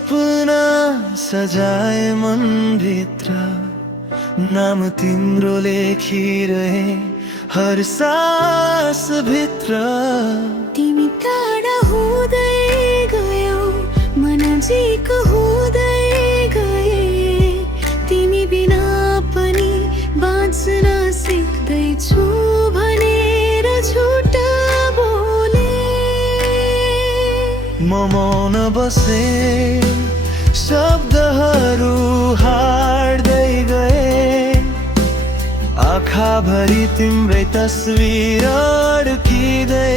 सपना सजाए मन भित्र, नाम तिम्रो लेखिरहे हर सास भित्र। तिमी टाढा हुँदै गयौ, म नजिक हुँदै गए। तिमी बिना पनि बाँच्न सिक्दैछु भनेर झुट बोले। म मौन बसे, शब्दहरू हार्दै गए। आँखाभरि तिम्रै तस्बिर अड्किँदै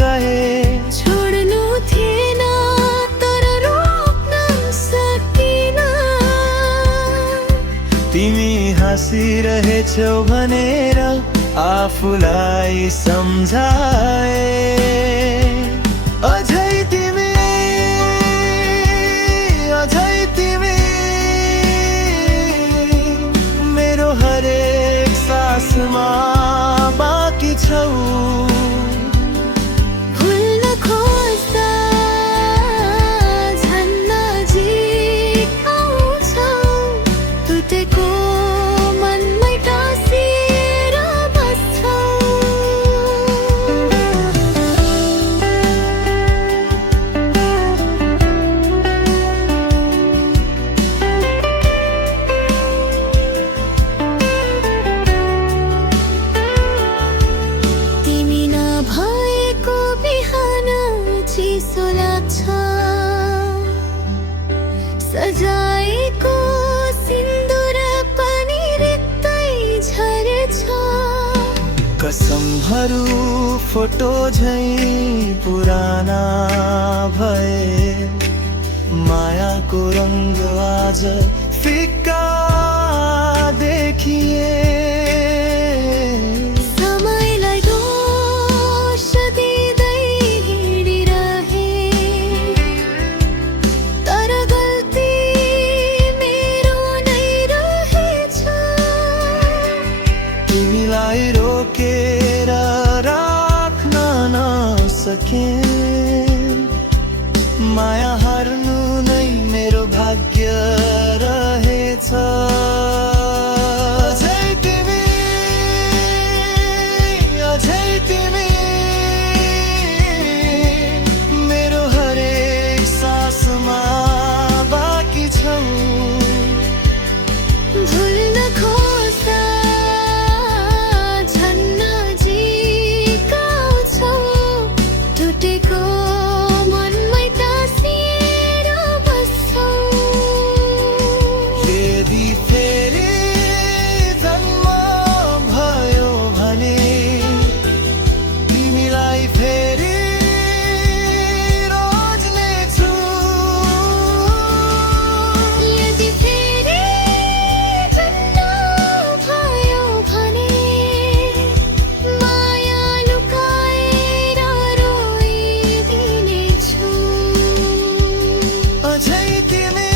गए। छोड्नु थिएन तर रोक्न सकिन। तिमी हाँसिरहेछौ भनेर आफूलाई सम्झाए। अझै तिमी, अझै तिमी मेरो हरेक सासमा बाँकी छौ। भुल्न खोज्दा झन् नजिक आउँछौ। टुटेको मनमै टाँसिएर बस्छौ। तिमी नभएको बिहान चिसो लाग्छ। सजाएको सिन्दुर पनि रित्तै झरेछ। कसमहरू फोटो झैं पुराना भए। मायाको रङ्ग आज फिक्का देखिए। समयलाई दोष दिँदै हिँडिरहे, तर गल्ती मेरो नै रहेछ। तिमीलाई रोकेर राख्न नसके। माया हार्नु नै मेरो भाग्य रहेछ। अझै तिमी, अझै तिमी मेरो हरेक सासमा बाँकी छौ। भुल्न खोज्दा झन् नजिक आउँछौ। टुटेको मनमै टाँसिएर बस्छौ। यदि फेरि जन्म भयो भने तिमीलाई फेरि रोज्नेछु। यदि फेरि जन्म भयो भने माया लुकाएर रोइदिनेछु। अझै तिमी,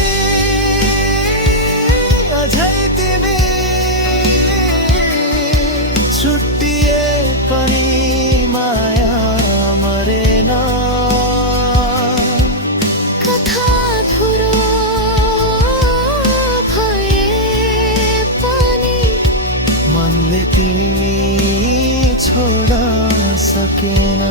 अझै तिमी छुट्टिए पनि माया मरेन। कथा अधुरो भए पनि मनले तिमी छोड्न सकेन।